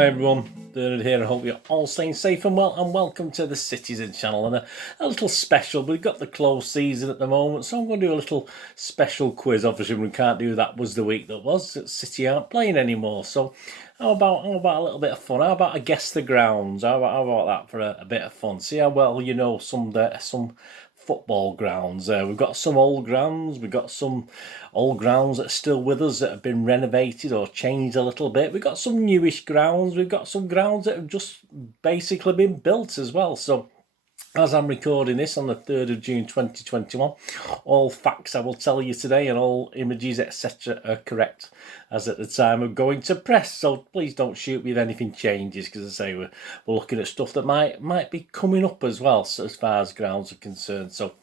Hi everyone, Bernard here. I hope you're all staying safe and well, and welcome to the Citytilidie channel and a little special. We've got the close season at the moment, so I'm going to do a little special quiz. Obviously we can't do that, was the week that was. City aren't playing anymore, so how about a little bit of fun? How about a guess the grounds? How about that for a bit of fun? See how well you know some football grounds. We've got some old grounds, we've got some old grounds that are still with us that have been renovated or changed a little bit. We've got some newish grounds, we've got some grounds that have just basically been built as well. So as I'm recording this on the 3rd of June 2021, all facts I will tell you today and all images etc. are correct as at the time of going to press. So please don't shoot me if anything changes, because I say we're looking at stuff that might be coming up as well, so as far as grounds are concerned. So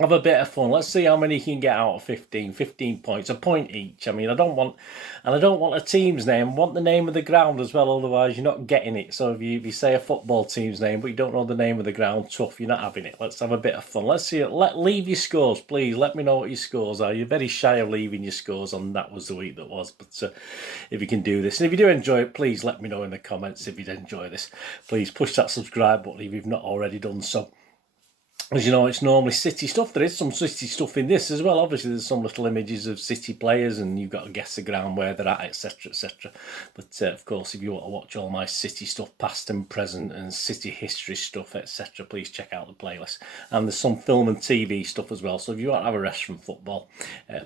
have a bit of fun. Let's see how many you can get out of 15 points, a point each. I mean, I don't want a team's name. I want the name of the ground as well, otherwise you're not getting it. So if you say a football team's name but you don't know the name of the ground, tough, you're not having it. Let's have a bit of fun. Let's see it. Leave your scores, please. Let me know what your scores are. You're very shy of leaving your scores on That Was the Week That Was, but if you can do this, and if you do enjoy it, please let me know in the comments if you'd enjoy this. Please push that subscribe button if you've not already done so. As you know, it's normally City stuff. There is some City stuff in this as well. Obviously, there's some little images of City players and you've got to guess the ground where they're at, etc, etc. But of course, if you want to watch all my City stuff, past and present, and City history stuff, etc, please check out the playlist. And there's some film and TV stuff as well. So if you want to have a rest from football,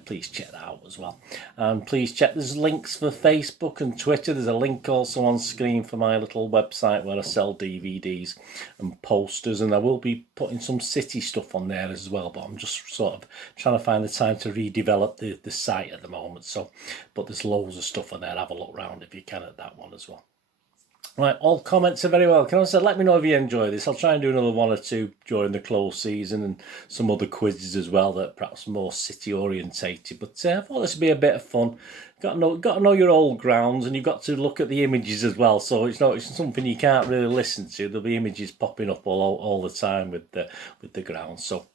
please check that out as well. And please check, there's links for Facebook and Twitter. There's a link also on screen for my little website where I sell DVDs and posters. And I will be putting some City stuff on there as well, but I'm just sort of trying to find the time to redevelop the site at the moment. So, but there's loads of stuff on there. Have a look around if you can at that one as well. Right, all comments are very welcome. Also, let me know if you enjoy this. I'll try and do another one or two during the close season and some other quizzes as well that are perhaps more City orientated. But I thought this would be a bit of fun. Got to know your old grounds, and you've got to look at the images as well. So it's something you can't really listen to. There'll be images popping up all the time with the grounds. So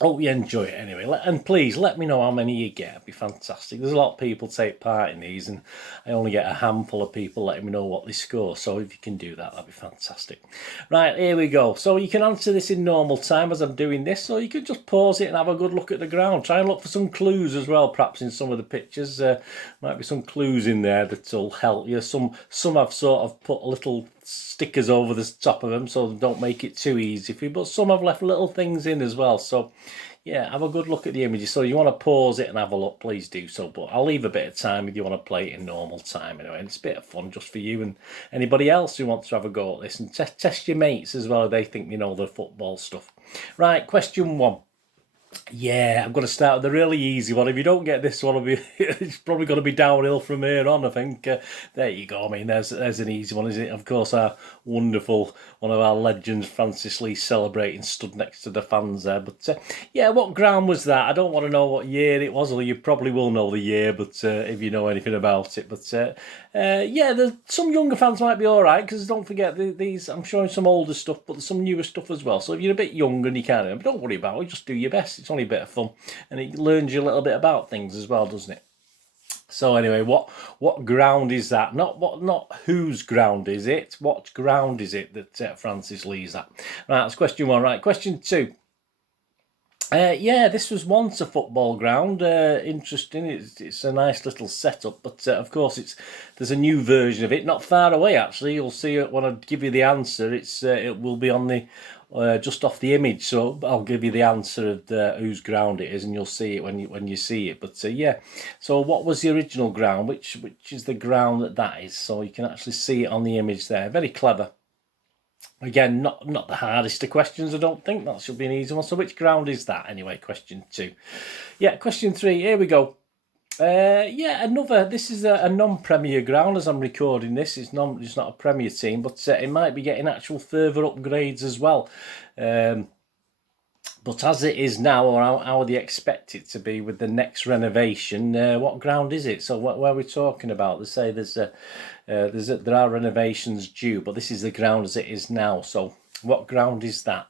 hope you enjoy it anyway, and please let me know how many you get. It'd be fantastic. There's a lot of people take part in these, and I only get a handful of people letting me know what they score. So if you can do that, that'd be fantastic. Right, here we go. So you can answer this in normal time as I'm doing this, or you can just pause it and have a good look at the ground. Try and look for some clues as well, perhaps in some of the pictures. Might be some clues in there that'll help you. Some I've sort of put little stickers over the top of them so don't make it too easy for you, but some I've left little things in as well. So yeah, have a good look at the images. So you want to pause it and have a look, please do so, but I'll leave a bit of time if you want to play it in normal time anyway. And it's a bit of fun just for you and anybody else who wants to have a go at this, and test your mates as well if they think you know the football stuff. Right, question 1. Yeah, I'm going to start with a really easy one. If you don't get this one, it's probably going to be downhill from here on, I think. There you go. I mean, there's an easy one, isn't it? Of course, our wonderful, one of our legends, Francis Lee, celebrating, stood next to the fans there. But yeah, what ground was that? I don't want to know what year it was, although you probably will know the year, but if you know anything about it. But yeah, some younger fans might be all right, because don't forget, these, I'm showing some older stuff, but there's some newer stuff as well. So if you're a bit younger and you can't remember, don't worry about it, just do your best. It's only a bit of fun, and it learns you a little bit about things as well, doesn't it? So anyway, what ground is that? Not whose ground is it? What ground is it that Francis Lee's at? Right, that's question 1. Right, question 2. Yeah, this was once a football ground. Interesting. It's a nice little setup, but of course there's a new version of it, not far away actually. You'll see it when I give you the answer. It will be on the just off the image, so I'll give you the answer of whose ground it is, and you'll see it when you see it. But yeah, so what was the original ground? Which is the ground that is? So you can actually see it on the image there. Very clever. Again, not the hardest of questions, I don't think. That should be an easy one. So which ground is that anyway? Question 2. Yeah, question 3. Here we go. Yeah, this is a non-Premier ground as I'm recording this. It's not a Premier team, but it might be getting actual further upgrades as well. But as it is now, or how they expect it to be with the next renovation, what ground is it? So what are we talking about? They say there are renovations due, but this is the ground as it is now. So what ground is that?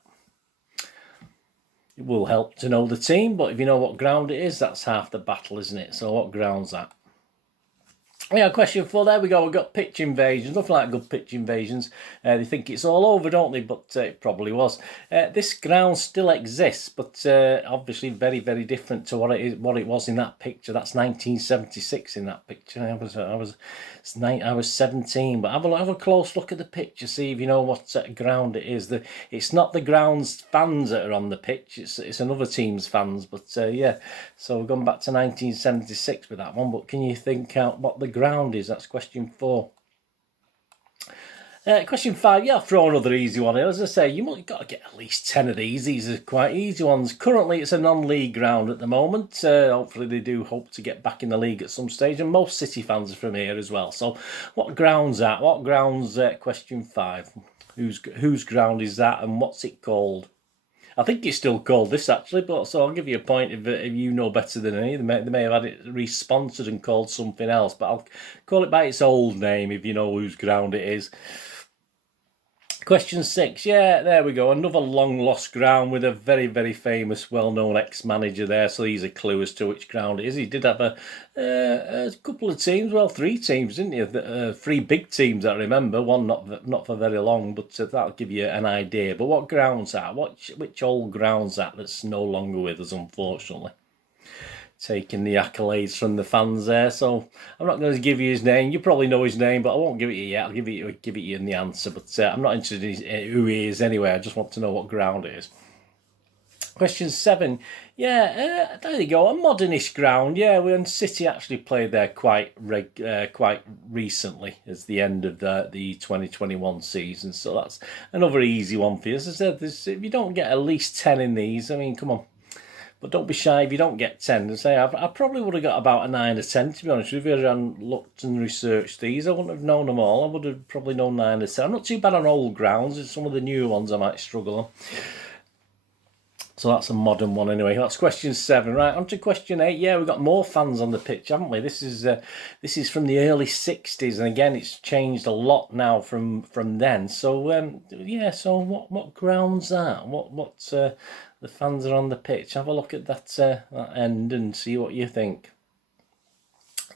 It will help to know the team, but if you know what ground it is, that's half the battle, isn't it? So what ground's that? Yeah, question 4, there we go, we've got pitch invasions, nothing like good pitch invasions. They think it's all over, don't they, but it probably was. This ground still exists, but obviously very, very different to what it was in that picture. That's 1976 in that picture. I was 17, but have a close look at the picture, see if you know what ground it is. It's not the ground's fans that are on the pitch, it's another team's fans, but yeah, so we've gone back to 1976 with that one, but can you think out what the ground is? That's question 4. Question 5, yeah, I'll throw another easy one in. As I say, you've got to get at least 10 of these. These are quite easy ones. Currently, it's a non-league ground at the moment. Hopefully, they do hope to get back in the league at some stage, and most City fans are from here as well. So, what ground's that? What ground's question 5? Whose ground is that, and what's it called? I think it's still called this, actually, but so I'll give you a point if you know better than me. They may have had it re-sponsored and called something else, but I'll call it by its old name if you know whose ground it is. Question 6, yeah, there we go. Another long-lost ground with a very, very famous, well-known ex-manager there. So he's a clue as to which ground it is. He did have a couple of teams, well, 3 teams, didn't he? 3 big teams, I remember. One not for very long, but that'll give you an idea. But what ground's that? Which old ground's that that's no longer with us, unfortunately? Taking the accolades from the fans there, so I'm not going to give you his name. You probably know his name, but I won't give it you yet. I'll give it you in the answer, but I'm not interested in who he is anyway. I just want to know what ground it is. Question 7, yeah, there you go, a modernish ground. Yeah, when City actually played there quite recently, as the end of the 2021 season. So that's another easy one for you. As I said, if you don't get at least 10 in these, I mean, come on. But don't be shy if you don't get 10. I probably would have got about a 9 or 10, to be honest with you. If I hadn't looked and researched these, I wouldn't have known them all. I would have probably known 9 or 10. I'm not too bad on old grounds. It's some of the newer ones I might struggle on. So that's a modern one anyway. That's question 7. Right, on to question 8. Yeah, we've got more fans on the pitch, haven't we? This is from the early 60s, and again, it's changed a lot now from then. So yeah, so what ground's that? What the fans are on the pitch? Have a look at that end and see what you think.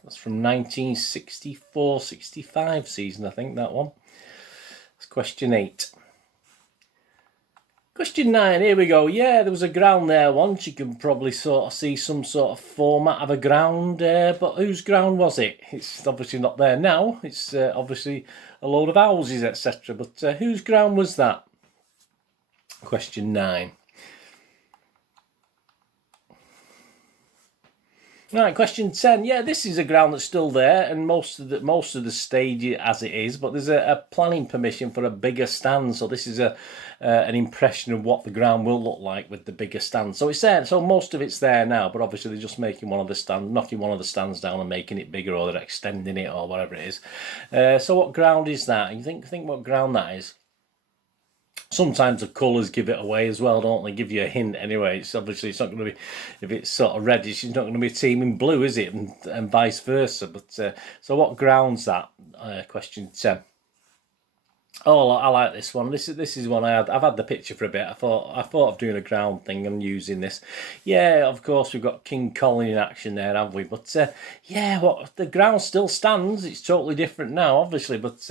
That's from 1964-65 season, I think, that one. That's question 8. Question 9, here we go. Yeah, there was a ground there once. You can probably sort of see some sort of format of a ground, but whose ground was it? It's obviously not there now. It's obviously a load of houses, etc. But whose ground was that? Question 9. Right, question 10. Yeah, this is a ground that's still there, and most of the stage as it is, but there's a planning permission for a bigger stand. So this is an impression of what the ground will look like with the bigger stand. So it's there. So most of it's there now, but obviously they're just making knocking one of the stands down and making it bigger, or they're extending it, or whatever it is. So what ground is that? You think what ground that is? Sometimes the colours give it away as well, don't they? Give you a hint anyway. It's not going to be, if it's sort of reddish, it's not going to be a team in blue, is it? And vice versa. But so what ground's that? Question 10. Oh, I like this one. This is one I've had the picture for a bit. I thought of doing a ground thing and using this. Yeah, of course we've got King Colin in action there, have we? But yeah, the ground still stands. It's totally different now, obviously. But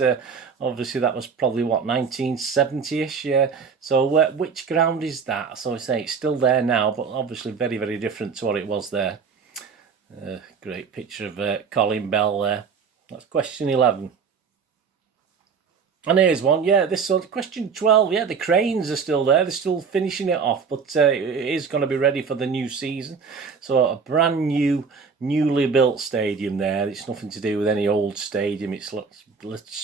obviously that was probably what, 1970ish. Yeah. So which ground is that? So I say it's still there now, but obviously very, very different to what it was there. Great picture of Colin Bell there. That's question 11. And here's one, yeah, this one, question 12, yeah, the cranes are still there, they're still finishing it off, but it is going to be ready for the new season. So a brand new, newly built stadium there. It's nothing to do with any old stadium, it's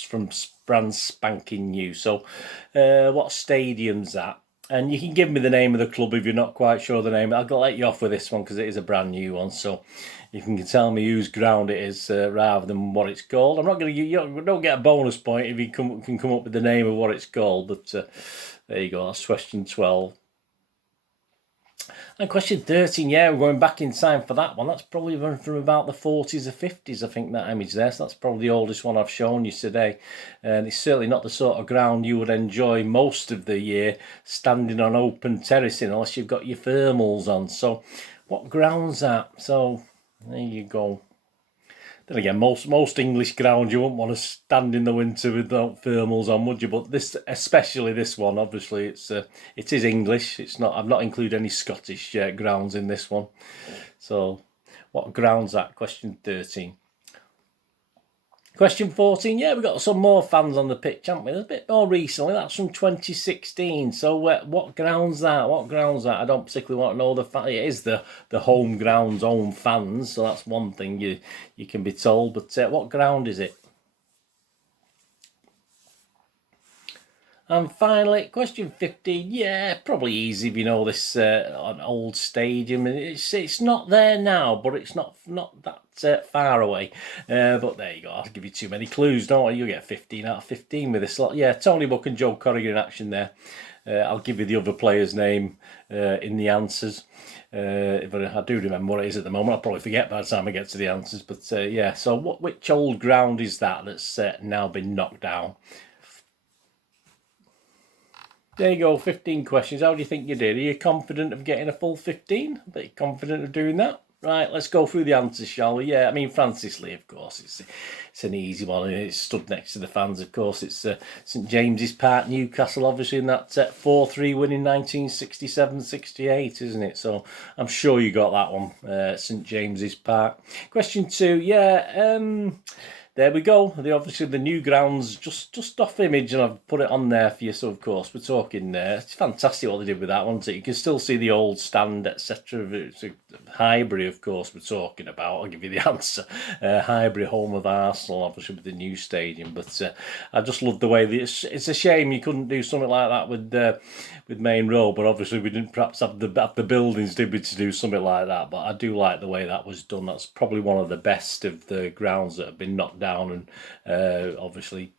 from brand spanking new. So what stadium's that? And you can give me the name of the club if you're not quite sure the name. I'll let you off with this one because it is a brand new one. So you can tell me whose ground it is rather than what it's called. I'm not going to give you don't get a bonus point if you can come up with the name of what it's called. But there you go. That's question 12. And question 13, yeah, we're going back in time for that one. That's probably from about the 40s or 50s, I think, that image there. So that's probably the oldest one I've shown you today. And it's certainly not the sort of ground you would enjoy most of the year standing on open terracing unless you've got your thermals on. So what ground's that? So there you go. Then again, most English grounds you wouldn't want to stand in the winter without thermals on, would you? But this, especially this one, obviously it is English. It's not. I've not included any Scottish grounds in this one. So, what ground's that? Question 13. Question 14, yeah, we've got some more fans on the pitch, haven't we? There's a bit more recently, that's from 2016. So what ground's that? What ground's that? I don't particularly want to know it is the home ground's own fans, so that's one thing you can be told. But what ground is it? And finally, question 15. Yeah, probably easy if you know this an old stadium. It's not there now, but it's not that far away. But there you go. I'll give you too many clues, don't I? You'll get 15 out of 15 with this lot. Yeah, Tony Buck and Joe Corrigan in action there. I'll give you the other player's name in the answers. If I do remember what it is at the moment, I'll probably forget by the time I get to the answers. But yeah, so which old ground is that's now been knocked down? There you go, 15 questions. How do you think you did? Are you confident of getting a full 15? A bit confident of doing that? Right, let's go through the answers, shall we? Yeah, I mean, Francis Lee, of course. It's an easy one. It's stood next to the fans, of course. It's St James's Park, Newcastle, obviously, in that 4-3 win in 1967-68, isn't it? So I'm sure you got that one, St James's Park. Question 2, yeah, there we go. Obviously the new ground's just off image, and I've put it on there for you. So of course we're talking there. It's fantastic what they did with that one. You can still see the old stand, etc. It's a Highbury, of course, we're talking about. I'll give you the answer. Highbury, home of Arsenal, obviously with the new stadium. But I just love the way it's a shame you couldn't do something like that with Main Road. But obviously we didn't perhaps have the buildings, did we, to do something like that. But I do like the way that was done. That's probably one of the best of the grounds that have been knocked down and obviously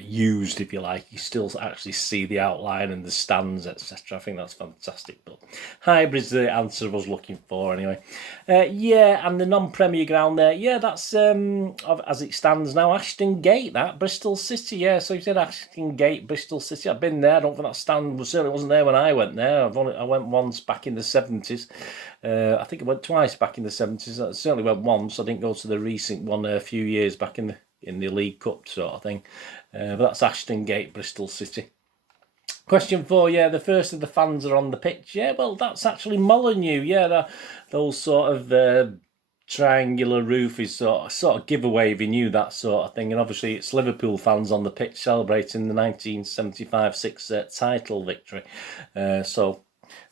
used, if you like. You still actually see the outline and the stands, etc. I think that's fantastic. But Highbury's the answer I was looking for anyway. Yeah, and the non-Premier ground there, yeah, that's as it stands now, Ashton Gate, that Bristol City. Yeah, so you said Ashton Gate, Bristol City. I've been there. I don't think that stand certainly wasn't there when I went there. I went once back in the 70s. I think I went twice back in the 70s. I certainly went once. I didn't go to the recent one a few years back in the League Cup sort of thing. But that's Ashton Gate, Bristol City. Question 4, yeah, the first of the fans are on the pitch. Yeah, well, that's actually Molyneux. Yeah, those sort of triangular roof is sort of giveaway if you knew that sort of thing. And obviously it's Liverpool fans on the pitch celebrating the 1975-6 title victory. So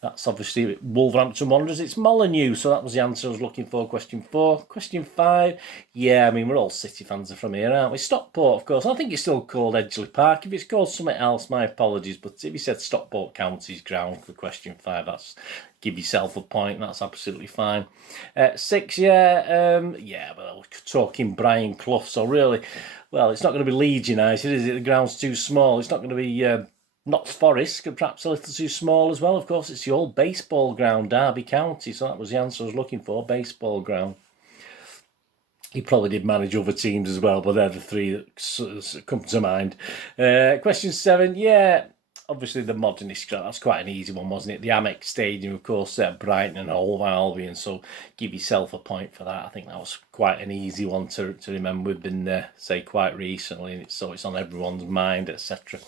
that's obviously Wolverhampton Wanderers. It's Molyneux, so that was the answer I was looking for. Question 4. Question 5. Yeah, I mean, we're all City fans from here, aren't we? Stockport, of course. I think it's still called Edgeley Park. If it's called something else, my apologies. But if you said Stockport County's ground for question 5, that's give yourself a point. That's absolutely fine. 6, yeah, well, we're talking Brian Clough. So really, well, it's not going to be Leeds United, is it? The ground's too small. It's not going to be Notts Forest, perhaps a little too small as well. Of course, it's the old baseball ground, Derby County. So that was the answer I was looking for, baseball ground. He probably did manage other teams as well, but they're the three that come to mind. Question 7, yeah, obviously the modernist ground. That's quite an easy one, wasn't it? The Amex Stadium, of course, Brighton and Hove Albion. So give yourself a point for that. I think that was quite an easy one to remember. We've been there, say, quite recently, so it's on everyone's mind, etc.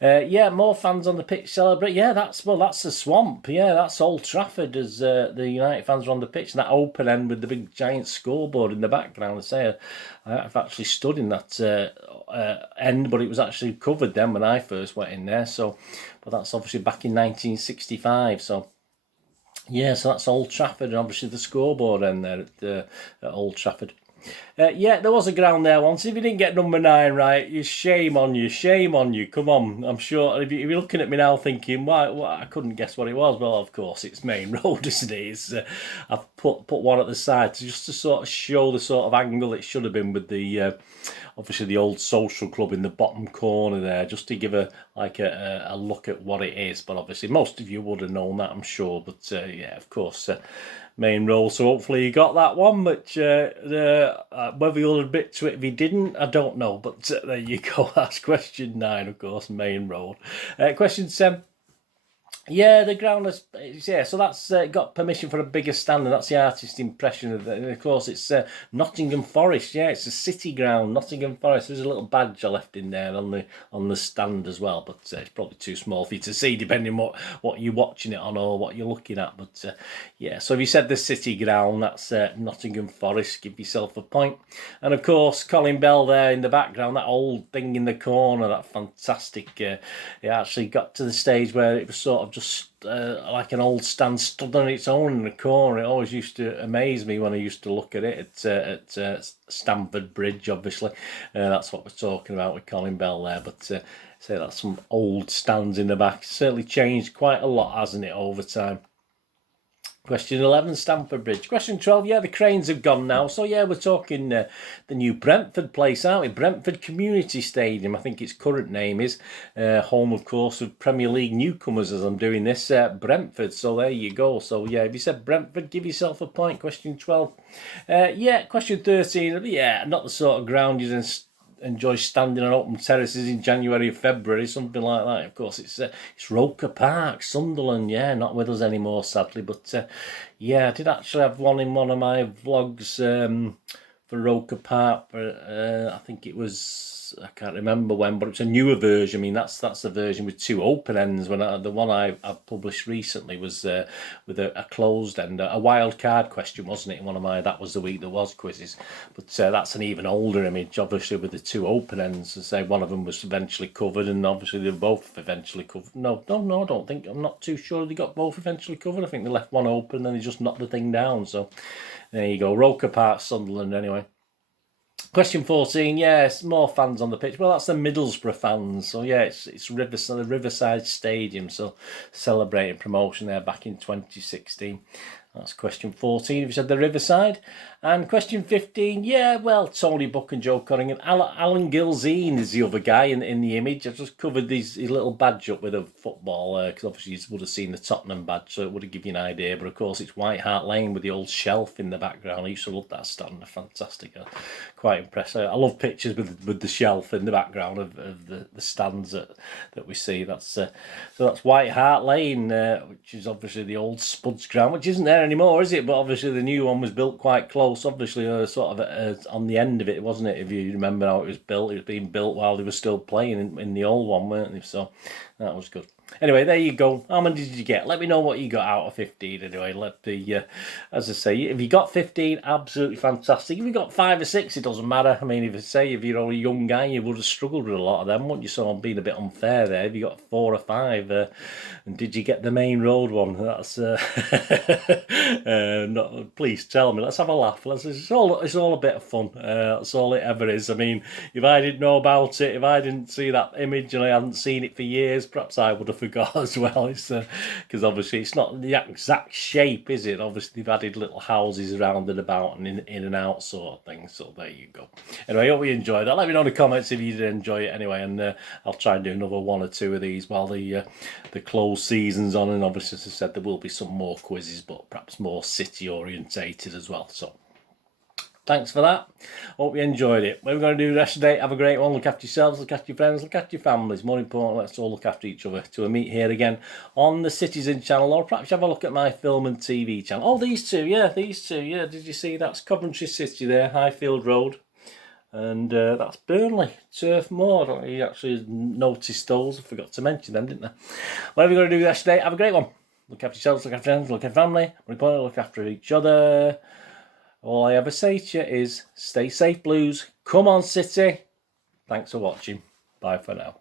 Yeah, more fans on the pitch celebrate. Yeah, that's the Swamp. Yeah, that's Old Trafford as the United fans are on the pitch. And that open end with the big giant scoreboard in the background. I say, I've actually stood in that end, but it was actually covered then when I first went in there. So, but that's obviously back in 1965. So, yeah, so that's Old Trafford, and obviously the scoreboard end there at Old Trafford. Yeah, there was a ground there once. If you didn't get number 9 right, shame on you, shame on you. Come on, I'm sure if you're looking at me now thinking, why I couldn't guess what it was. Well, of course, it's Main Road, isn't it? It's, I've put one at the side to sort of show the sort of angle it should have been with the obviously the old social club in the bottom corner there, just to give a look at what it is. But obviously, most of you would have known that, I'm sure. But yeah, of course. Main Road, so hopefully you got that one, but whether you'll admit to it if you didn't, I don't know, but there you go. That's question 9, of course, Main Road. Question 10, Yeah, the ground is, yeah, so that's got permission for a bigger stand, and that's the artist's impression of it. And of course, it's Nottingham Forest. Yeah, it's a city ground, Nottingham Forest. There's a little badge I left in there on the stand as well, but it's probably too small for you to see, depending what you're watching it on or what you're looking at. But yeah, so if you said the city ground, that's Nottingham Forest. Give yourself a point. And of course, Colin Bell there in the background, that old thing in the corner, that fantastic. It actually got to the stage where it was sort of just like an old stand stood on its own in the corner. It always used to amaze me when I used to look at it at Stamford Bridge, obviously. That's what we're talking about with Colin Bell there. But say that's some old stands in the back. It's certainly changed quite a lot, hasn't it, over time? Question 11, Stamford Bridge. Question 12, yeah, the cranes have gone now. So, yeah, we're talking the new Brentford place, aren't we? Brentford Community Stadium, I think its current name is. Home, of course, of Premier League newcomers as I'm doing this. Brentford, so there you go. So, yeah, if you said Brentford, give yourself a point. Question 12. Yeah, question 13, yeah, not the sort of ground you enjoy standing on open terraces in January or February, something like that. Of course, it's Roker Park, Sunderland. Yeah, not with us anymore, sadly. But yeah, I did actually have one in one of my vlogs for Roker Park. I think it was, I can't remember when, but it's a newer version. I mean, that's the version with two open ends. When the one I published recently was with a closed end, a wild card question, wasn't it? In one of my, that was the week there was quizzes. But that's an even older image, obviously, with the two open ends. And say one of them was eventually covered, and obviously they were both eventually covered. No, I don't think. I'm not too sure they got both eventually covered. I think they left one open, and then they just knocked the thing down. So there you go, Roker Park, Sunderland. Anyway. Question 14, yes, more fans on the pitch. Well, that's the Middlesbrough fans. So, yeah, it's Riverside Stadium. So, celebrating promotion there back in 2016. That's question 14, if you said the Riverside. And question 15, yeah, well, Tony Buck and Joe Cunningham. Alan Gilzine is the other guy in the image. I've just covered his little badge up with a football, because obviously you would have seen the Tottenham badge, so it would have given you an idea. But, of course, it's White Hart Lane with the old shelf in the background. I used to love that stand. Fantastic. Quite impressive. I love pictures with the shelf in the background of the stands that we see. So that's White Hart Lane, which is obviously the old Spuds ground, which isn't there anymore, is it? But obviously the new one was built quite close, obviously, sort of on the end of it, wasn't it? If you remember how it was built, it was being built while they were still playing in the old one, weren't they? So that was good. Anyway, there you go. How many did you get? Let me know what you got out of 15 anyway. As I say, if you got 15, absolutely fantastic. If you got 5 or 6, it doesn't matter. I mean, if you're a young guy, you would have struggled with a lot of them, wouldn't you? So I'm being a bit unfair there. If you got 4 or 5, and did you get the main road one? That's please tell me. Let's have a laugh. It's all a bit of fun. That's all it ever is. I mean, if I didn't know about it, if I didn't see that image and I hadn't seen it for years, perhaps I would have forgot as well. It's because obviously it's not the exact shape, is it? Obviously they've added little houses around and about and in and out sort of thing. So there you go. Anyway, I hope you enjoyed that. Let me know in the comments if you did enjoy it anyway, and I'll try and do another 1 or 2 of these while the closed season's on. And obviously, as I said, there will be some more quizzes, but perhaps more city orientated as well. So thanks for that. Hope you enjoyed it. What we're going to do the rest of the day, have a great one. Look after yourselves, look after your friends, look after your families. More important, let's all look after each other. Till we meet here again on the Citizen channel, or perhaps have a look at my film and TV channel. Oh, these two. Did you see? That's Coventry City there, Highfield Road. And that's Burnley, Turf Moor. You actually noticed those. I forgot to mention them, didn't I? Whatever you're going to do the rest of the day, have a great one. Look after yourselves, look after friends, look after family. More importantly, look after each other. All I ever say to you is stay safe, Blues. Come on, City. Thanks for watching. Bye for now.